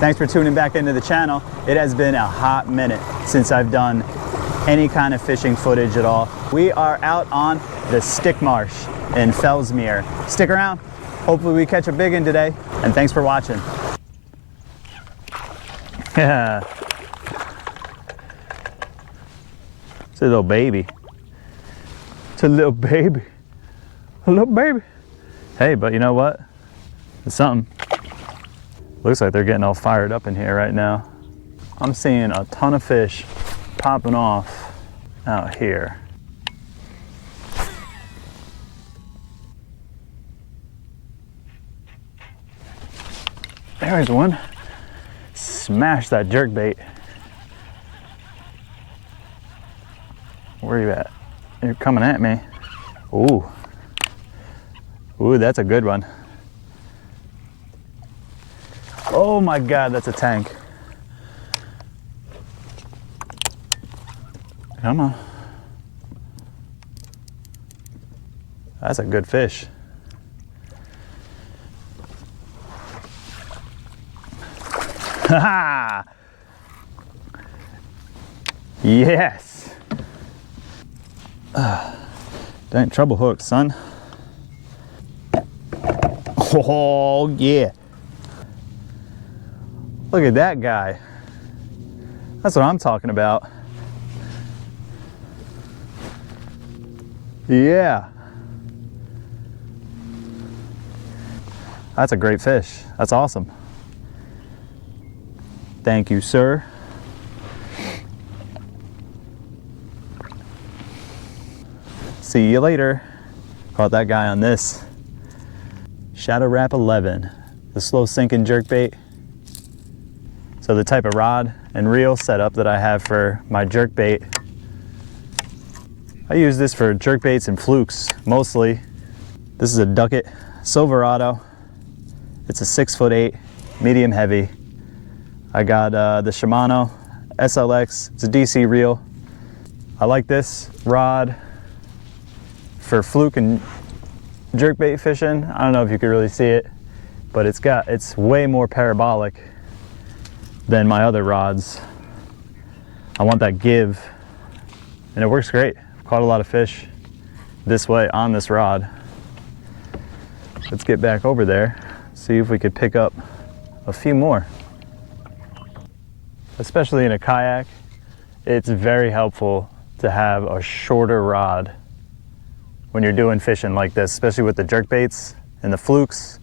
Thanks for tuning back into the channel. It has been a hot minute since I've done any kind of fishing footage at all. We are out on the Stick Marsh in Fellsmere. Stick around. Hopefully we catch a big one today. And thanks for watching. Yeah. It's a little baby. It's a little baby. A little baby. Hey, but you know what? It's something. Looks like they're getting all fired up in here right now. I'm seeing a ton of fish popping off out here. There's one. Smash that jerkbait. Where are you at? You're coming at me. Ooh. Ooh, that's a good one. Oh my God, that's a tank. Come on. That's a good fish. Ha! Yes. Dang, trouble hook, son. Oh yeah. Look at that guy. That's what I'm talking about. Yeah. That's a great fish. That's awesome. Thank you, sir. See you later. Caught that guy on this Shadow Wrap 11, the slow sinking jerkbait. So the type of rod and reel setup that I have for my jerkbait, I use this for jerkbaits and flukes mostly. This is a Ducket Silverado. It's a 6'8", medium heavy. I got the Shimano SLX. It's a DC reel. I like this rod for fluke and jerkbait fishing. I don't know if you can really see it, but it's way more parabolic than my other rods. I want that give, and it works great. I've caught a lot of fish this way on this rod. Let's get back over there, see if we could pick up a few more. Especially in a kayak, it's very helpful to have a shorter rod when you're doing fishing like this, especially with the jerkbaits and the flukes.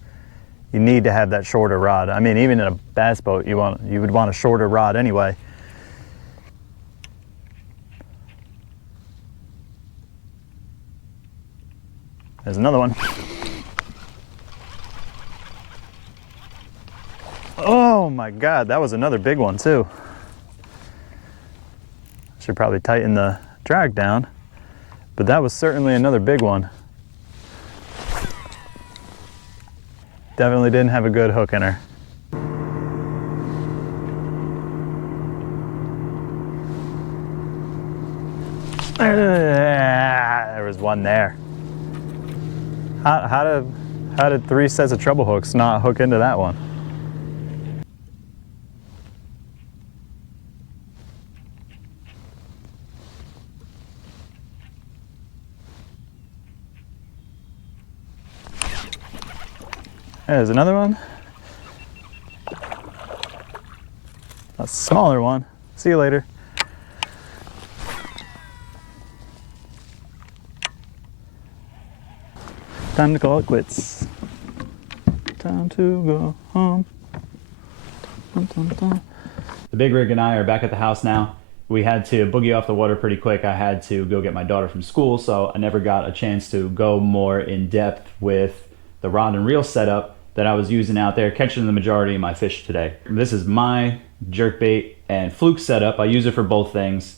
You need to have that shorter rod. I mean, even in a bass boat, you would want a shorter rod anyway. There's another one. Oh my God, that was another big one too. Should probably tighten the drag down, but that was certainly another big one. Definitely didn't have a good hook in her. There was one there. How did 3 sets of treble hooks not hook into that one? There's another one. A smaller one. See you later. Time to call it quits. Time to go home. Dun, dun, dun. The big rig and I are back at the house now. We had to boogie off the water pretty quick. I had to go get my daughter from school, so I never got a chance to go more in depth with the rod and reel setup that I was using out there, catching the majority of my fish today. This is my jerkbait and fluke setup. I use it for both things.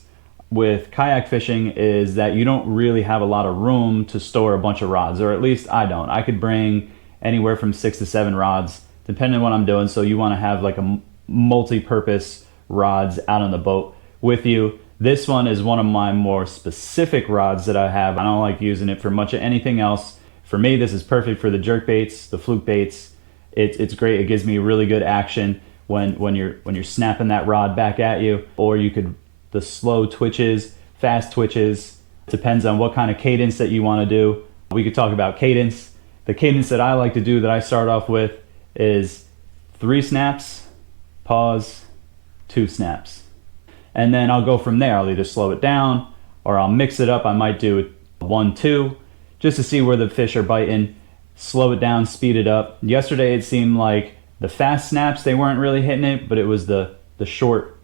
With kayak fishing is that you don't really have a lot of room to store a bunch of rods, or at least I don't. I could bring anywhere from 6 to 7 rods, depending on what I'm doing, so you wanna have like a multi-purpose rods out on the boat with you. This one is one of my more specific rods that I have. I don't like using it for much of anything else. For me, this is perfect for the jerk baits, the fluke baits. It's great. It gives me really good action when you're snapping that rod back at you, or you could the slow twitches, fast twitches. Depends on what kind of cadence that you want to do. We could talk about cadence. The cadence that I like to do that I start off with is 3 snaps, pause, 2 snaps. And then I'll go from there. I'll either slow it down or I'll mix it up. I might do 1, 2, just to see where the fish are biting. Slow it down, speed it up. Yesterday it seemed like the fast snaps, they weren't really hitting it, but it was the short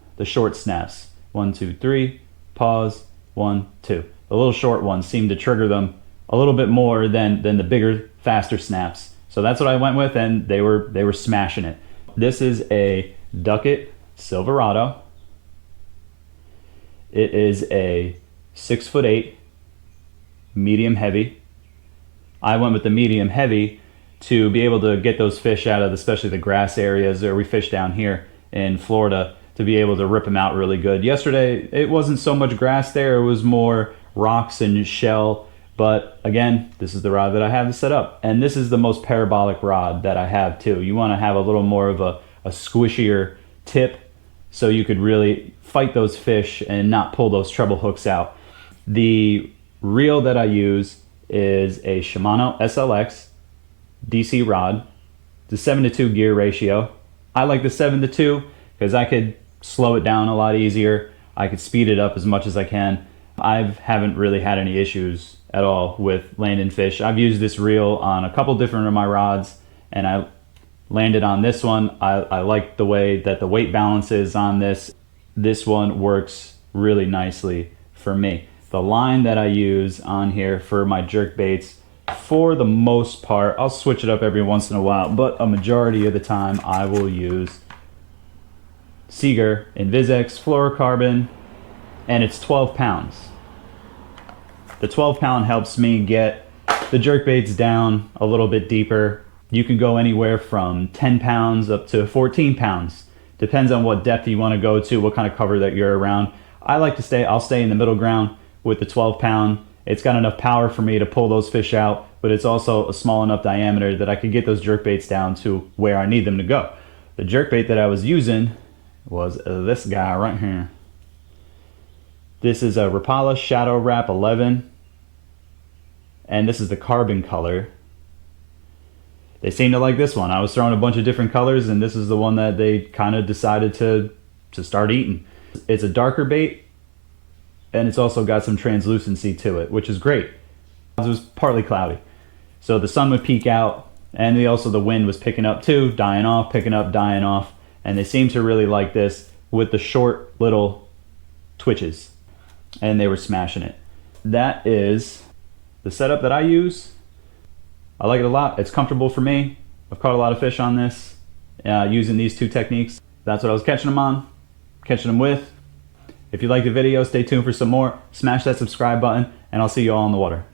snaps. 1, 2, 3, pause, 1, 2. The little short ones seemed to trigger them a little bit more than the bigger, faster snaps. So that's what I went with, and they were smashing it. This is a Ducket Silverado. It is a 6'8", medium heavy. I went with the medium heavy to be able to get those fish out of especially the grass areas where we fish down here in Florida, to be able to rip them out really good. Yesterday it wasn't so much grass there, it was more rocks and shell. But again, this is the rod that I have set up, and this is the most parabolic rod that I have too. You want to have a little more of a squishier tip so you could really fight those fish and not pull those treble hooks out. The reel that I use is a Shimano SLX DC rod. The 7-to-2 gear ratio. I like the 7-to-2 because I could slow it down a lot easier. I could speed it up as much as I can. I haven't really had any issues at all with landing fish. I've used this reel on a couple different of my rods, and I landed on this one. I like the way that the weight balance is on this. This one works really nicely for me. The line that I use on here for my jerkbaits, for the most part, I'll switch it up every once in a while, but a majority of the time I will use Seeger Invisex fluorocarbon, and it's 12 pounds. The 12 pound helps me get the jerkbaits down a little bit deeper. You can go anywhere from 10 pounds up to 14 pounds. Depends on what depth you want to go to, what kind of cover that you're around. I'll stay in the middle ground with the 12 pound. It's got enough power for me to pull those fish out, but it's also a small enough diameter that I could get those jerkbaits down to where I need them to go. The jerkbait that I was using was this guy right here. This is a Rapala Shadow Wrap 11, and this is the carbon color. They seem to like this one. I was throwing a bunch of different colors, and this is the one that they kind of decided to start eating. It's a darker bait, and it's also got some translucency to it, which is great. It was partly cloudy, so the sun would peek out, and the wind was picking up too, dying off, picking up, dying off, and they seem to really like this with the short little twitches, and they were smashing it. That is the setup that I use. I like it a lot. It's comfortable for me. I've caught a lot of fish on this using these 2 techniques. That's what I was catching them with. If you like the video, stay tuned for some more. Smash that subscribe button, and I'll see you all on the water.